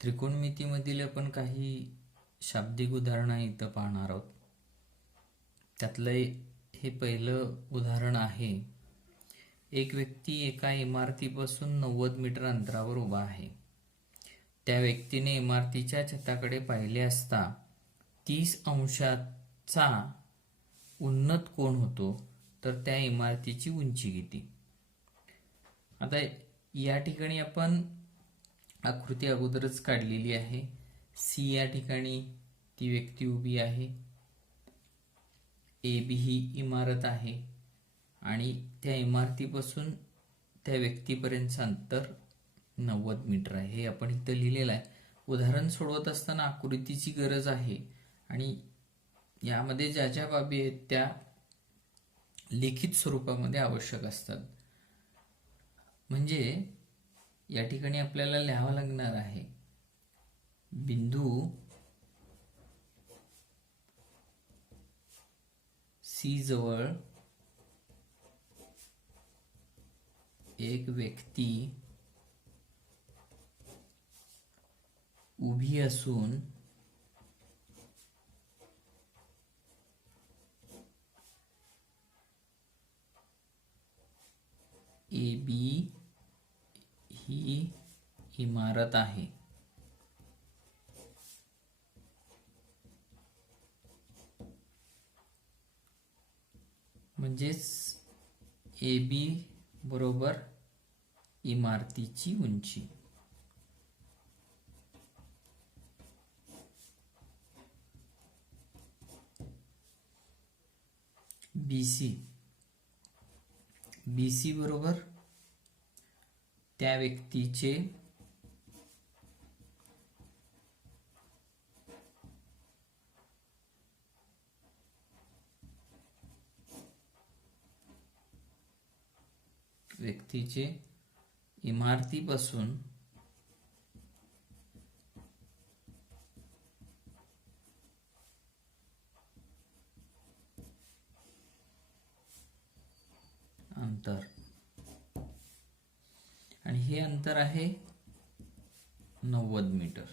त्रिकोणमितीमधील आपण काही शाब्दिक उदाहरणं इथं पाहणार आहोत. त्यातलं हे पहिलं उदाहरण आहे. एक व्यक्ती एका इमारतीपासून 90 मीटर अंतरावर उभा आहे. त्या व्यक्तीने इमारतीच्या छताकडे पाहिले असता 30 अंशाचा उन्नत कोन होतो, तर त्या इमारतीची उंची किती? आता या ठिकाणी आपण आकृती अगोदरच काढलेली आहे. सी या ठिकाणी ती व्यक्ती उभी आहे. ए बी ही इमारत आहे आणि त्या इमारतीपासून त्या व्यक्तीपर्यंतचं अंतर 90 मीटर आहे. हे आपण इथं लिहिलेलं आहे. उदाहरण सोडवत असताना आकृतीची गरज आहे आणि यामध्ये ज्या ज्या बाबी आहेत त्या लिखित स्वरूपामध्ये आवश्यक असतात. म्हणजे या ठिकाणी आपल्याला लिहावं लागणार आहे, बिंदू सी जवळ एक व्यक्ती उभी असून ए बी ही इमारत आहे. म्हणजेच ए बी बरोबर इमारतीची उंची. बी सी बरोबर त्या व्यक्तीचे इमारतीपासून अंतर, आणि हे अंतर आहे 90 मीटर.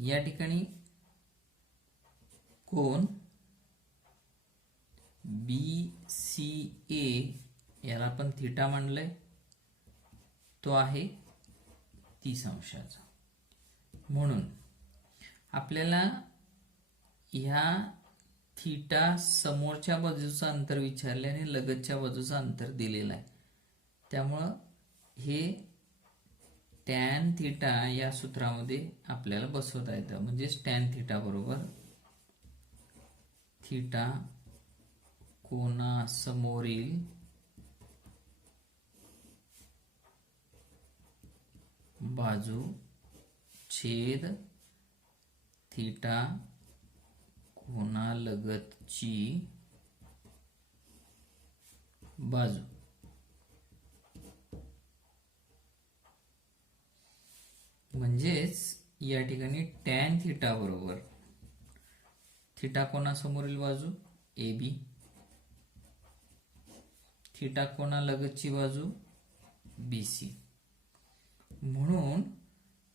या ठिकाणी कोन BCA याला आपण थीटा मानलंय, तो आहे 30 अंशाचा. म्हणून आपल्याला ह्या थीटा समोरच्या बाजूचं अंतर विचारले आणि लगतच्या बाजूचं अंतर दिलेलं आहे. त्यामुळं हे टॅन थीटा या सूत्रामध्ये आपल्याला बसवता येतं. म्हणजेच टॅन थीटा बरोबर थीटा कोनासमोरील बाजू छेद थीटा कोनालगतची बाजू. म्हणजेच या ठिकाणी टॅन थीटा बरोबर थीटा कोनासमोरील बाजू ए बी, थीटा कोनालगतची बाजू बी सी. म्हणून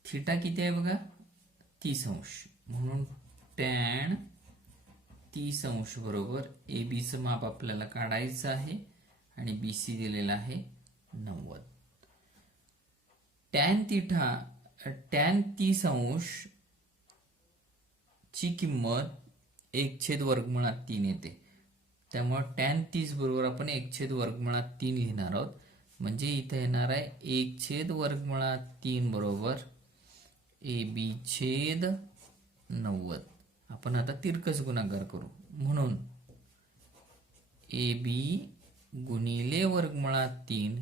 थीटा किती आहे बघा, 30 अंश. म्हणून टॅन 30 अंश बरोबर ए बीचं माप आपल्याला काढायचं आहे आणि बी सी दिलेला आहे 90. टॅन 30 अंश ची किंमत 1/√3 येते. त्यामुळे टॅन 30 बरोबर आपण 1/√3 लिहिणार आहोत. म्हणजे इथे येणार आहे 1/√3 बरोबर ए बी छेद 90. आपण आता तिरकस गुणाकार करू. म्हणून ए बी गुणिले √3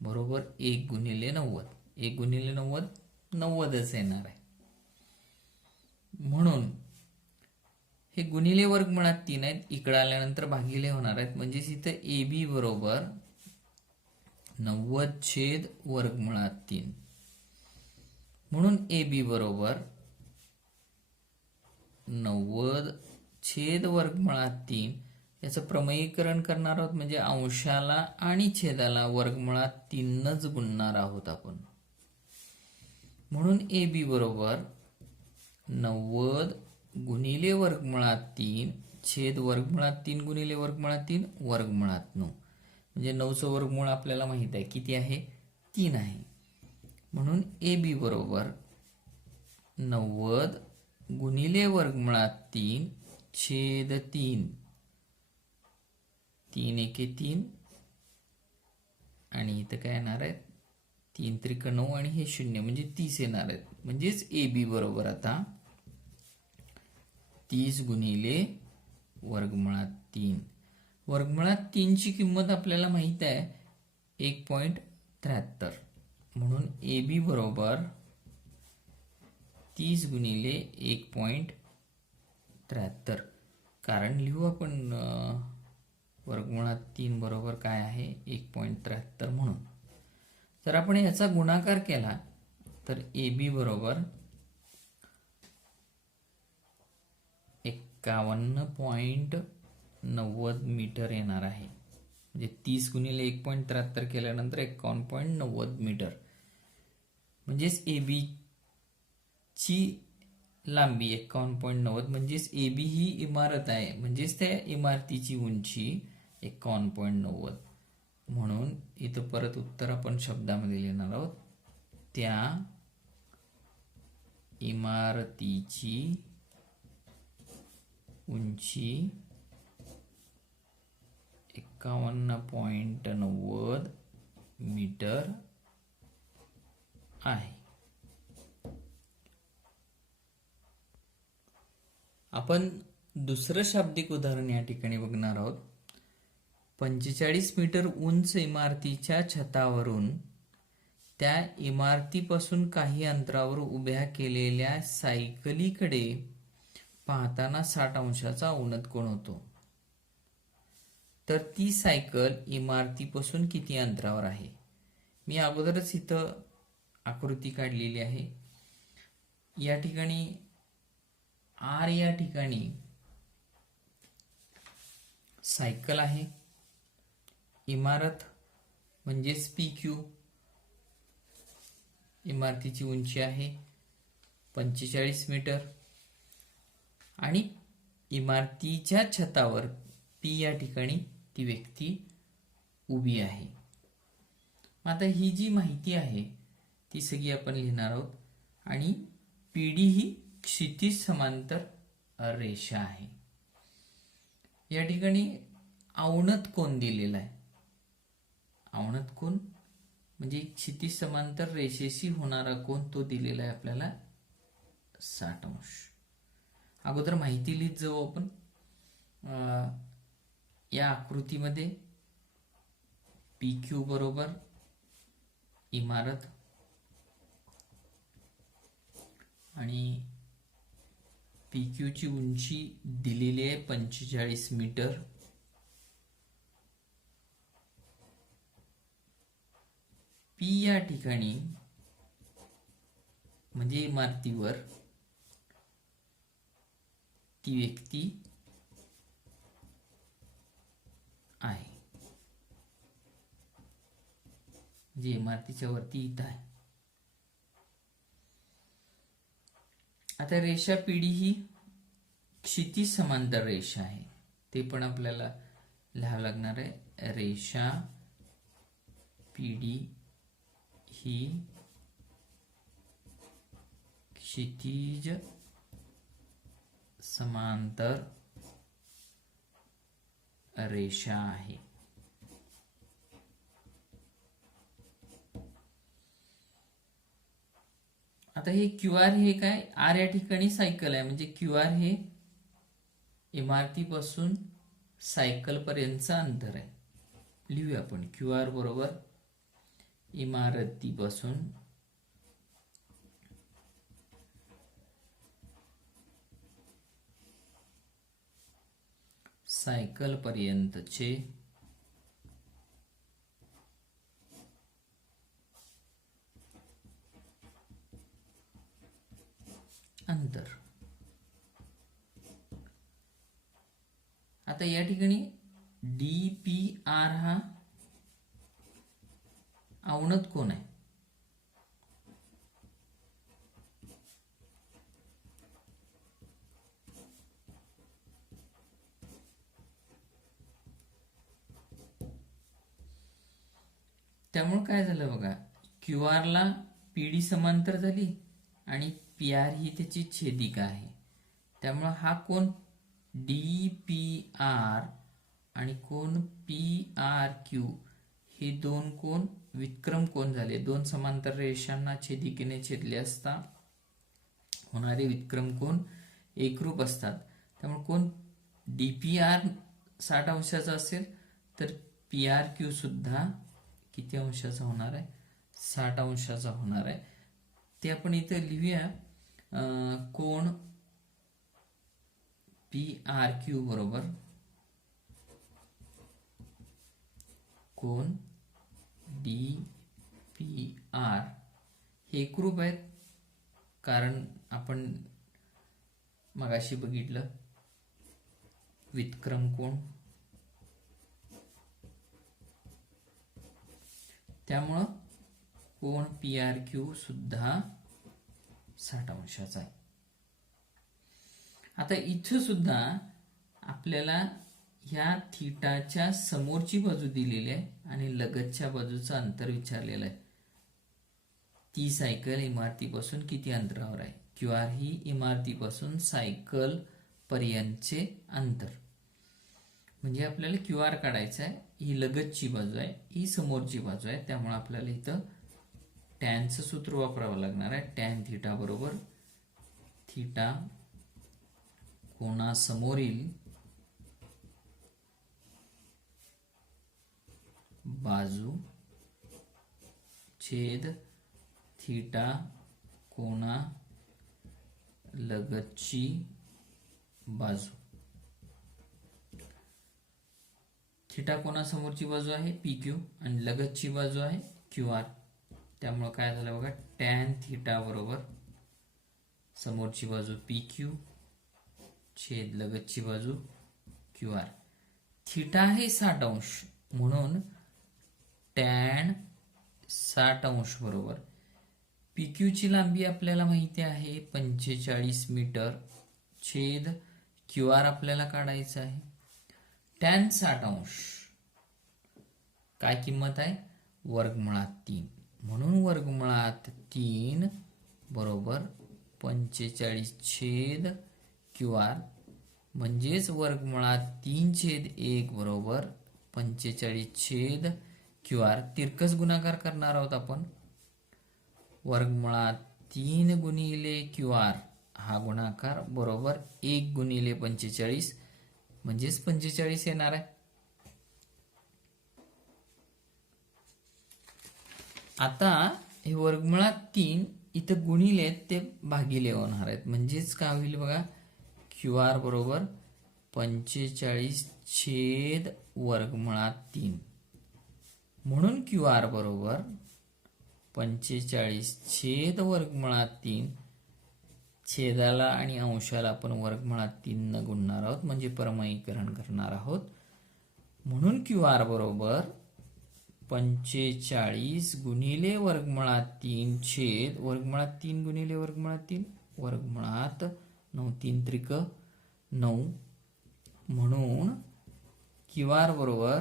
बरोबर 1/90. 1/90 90च येणार आहे. म्हणून हे गुणिले √3 आहेत, इकडे आल्यानंतर भागिले होणार आहेत. म्हणजेच इथं ए बी बरोबर 90/√3. म्हणून ए बी बरोबर 90/√3 याचं प्रमेयीकरण करणार आहोत, म्हणजे अंशाला आणि छेदाला वर्गमुळात 3नच गुणणार आहोत आपण. म्हणून ए बी बरोबर 90 गुणिले वर्गमुळात 3 छेद वर्गमुळात 3 गुणिले वर्गमुळात 3 वर्गमुळात 9. म्हणजे 9चं वर्गमूळ आपल्याला माहित आहे किती आहे, 3 आहे. म्हणून ए बी बरोबर 90 गुणिले वर्गमुळात 3 छेद 3. 3 एके 3 आणि इथं काय येणार आहे, 3 त्रिक 9 आणि हे 0 म्हणजे 30 येणार आहेत. म्हणजेच ए बी बरोबर आता 30 गुणिले वर्गमुळात 3. वर्गमुळात 3 ची किंमत आपल्याला माहित आहे 1.73. म्हणून ए बी बरोबर 30 गुणिले 1.73. कारण लिहू आपण वर्गमुळात 3 बरोबर काय आहे 1.73 म्हणून. जर आपण याचा गुणाकार केला तर ए बी बरोबर 51.90 मीटर येणार आहे. म्हणजे 30 गुणिले 1.73 केल्यानंतर 51.90 मीटर. म्हणजेच ए बी ची लांबी 51.90, म्हणजेच ए बी ही इमारत आहे, म्हणजेच त्या इमारतीची उंची 51.90. म्हणून इथं परत उत्तर आपण शब्दामध्ये लिहिणार आहोत, त्या इमारतीची उंची 51.90 मीटर आहे. आपण दुसरं शाब्दिक उदाहरण या ठिकाणी बघणार आहोत. 45 मीटर उंच इमारतीच्या छतावरून त्या इमारतीपासून काही अंतरावर उभ्या केलेल्या सायकलीकडे पाहताना 60 अंशाचा अवनत कोन होतो. तर ती सायकल इमारतीपासून किती अंतरावर आहे. मी अगोदरच इथं आकृती काढलेली आहे. या ठिकाणी आर या ठिकाणी सायकल आहे, इमारत म्हणजेच पी क्यू, इमारतीची उंची आहे 45 मीटर आणि इमारतीच्या छतावर पी या ठिकाणी ती व्यक्ती उभी आहे. आता ही जी माहिती आहे ती सगळी आपण लिहिणार आहोत. आणि पी डी ही क्षितिज समांतर रेषा आहे. या ठिकाणी अवनत कोन दिलेला आहे. अवनत कोन म्हणजे क्षितिज समांतर रेषेशी होणारा कोन तो दिलेला आहे आपल्याला 60 अंश. अगोदर माहिती लिहित जाऊ आपण. या आकृतीमध्ये पी क्यू बरोबर इमारत आणि पी क्यू ची उंची दिलेली आहे 45 मीटर. पी या ठिकाणी म्हणजे इमारतीवर ती व्यक्ती आहे, म्हणजे इमारतीच्या वरती इथं आहे. आता रेषा पीडी ही क्षितिज समांतर रेषा आहे, ते पण आपल्याला लिहावं लागणार आहे. रेषा पीडी ही क्षितिज समांतर रेषा आहे. आता हे क्यू आर हे काय, आर या ठिकाणी सायकल आहे, म्हणजे क्यू आर हे इमारतीपासून सायकल पर्यंतचं अंतर आहे. लिहूया आपण क्यू आर बरोबर इमारतीपासून सायकल पर्यंतचे अंतर. आता या ठिकाणी DPR हा अवनत कोण आहे? त्यामुळे काय झालं बघा, QR ला PD समांतर झाली आणि PR ही त्याची छेदिका आहे. त्यामुळे हा कोण DPR आणि कोण PRQ हे दोन कोण विक्रम कोण झाले. दोन समांतर रेषांना छेदिकेने छेदले असता होणारे विक्रम कोण एकरूप असतात. त्यामुळे कोण DPR 60 अंशाचा असेल तर PRQ सुद्धा किती अंशाचा होणार आहे? 60 अंशाचा होणार आहे. ते आपण इथं लिहूया. कोण PRQ बरोबर कोण DPR हे एकरूप आहेत, कारण आपण मगाशी बघितलं व्युत्क्रम कोण. त्यामुळं कोण PRQ सुद्धा 60 अंशाचा आहे. आता इथं सुद्धा आपल्याला ह्या थीटाच्या समोरची बाजू दिलेली आहे आणि लगतच्या बाजूचं अंतर विचारलेलं आहे. ती सायकल इमारतीपासून किती अंतरावर आहे? QR ही इमारतीपासून सायकल पर्यंतचे अंतर. म्हणजे आपल्याला QR काढायचं आहे. ही लगतची बाजू आहे, ही समोरची बाजू आहे. त्यामुळे आपल्याला इथं टॅनचं सूत्र वापरावं लागणार आहे. टॅन थीटा बरोबर थीटा कोणासमोरील बाजू छेद थीटा कोणा लगतची बाजू. थीटा कोणासमोरची बाजू आहे PQ आणि लगतची बाजू आहे QR. त्यामुळे काय झालं बघा, टॅन थीटा बरोबर समोरची बाजू PQ छेद लगतची बाजू QR. थीटा आहे 60 अंश म्हणून टॅन 60 अंश बरोबर PQ ची लांबी आपल्याला माहिती आहे 45 मीटर छेद QR आपल्याला काढायचं आहे. टॅन 60 अंश काय किंमत आहे? वर्गमुळात 3. म्हणून वर्गमुळात 3 बरोबर 45 छेद QR म्हणजेच वर्गमुळात 3/1 बरोबर 45 छेद QR. तिरकस गुणाकार करणार आहोत आपण. वर्गमुळात 3 गुणिले QR हा गुणाकार बरोबर 1 गुणिले 45 म्हणजेच 45 येणार आहे. आता हे वर्गमुळात 3 इथं गुणिले ते भागिले होणार आहेत. म्हणजेच काय होईल बघा, QR बरोबर 45 छेद वर्गमुळात 3. म्हणून QR बरोबर 45 छेद वर्गमुळात 3. छेदाला आणि अंशाला आपण वर्गमुळात 3 न गुणणार आहोत म्हणजे परमईकरण करणार आहोत. म्हणून QR बरोबर 45 गुणिले वर्गमुळात 3 छेद वर्गमुळात 3 गुणिले वर्गमुळात 3 वर्गमुळात 9 3 त्रिक 9. म्हणून QR बरोबर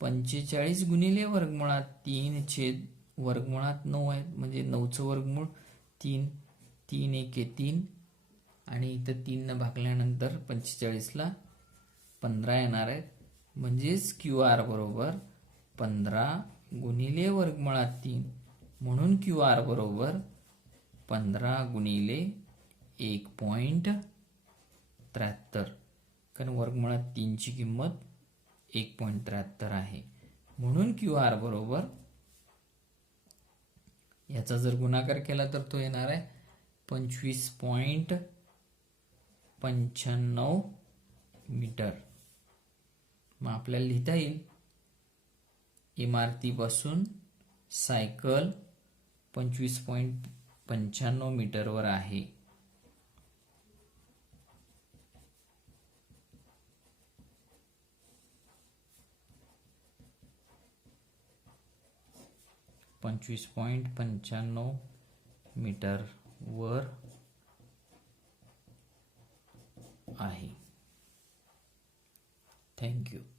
45 गुणिले वर्गमुळात 3 छेद वर्गमुळात 9 आहेत म्हणजे 9चं वर्गमूळ 3. 3 1 3 आणि इथं 3 न भागल्यानंतर 45 ला 15 येणार आहेत. म्हणजेच QR बरोबर 15 गुणिले वर्गमुळात 3. म्हणून QR बरोबर 15 गुणिले 1.73 कारण वर्गमुळात 3 ची किंमत 1.73 आहे. म्हणून QR बरोबर याचा जर गुणाकार केला तर तो येणार आहे 25.95 मीटर. मग आपल्याला लिहिता येईल इमारतीपासून सायकल 25.95 मीटरवर आहे. 25.95 मीटर वर आहे. थँक्यू.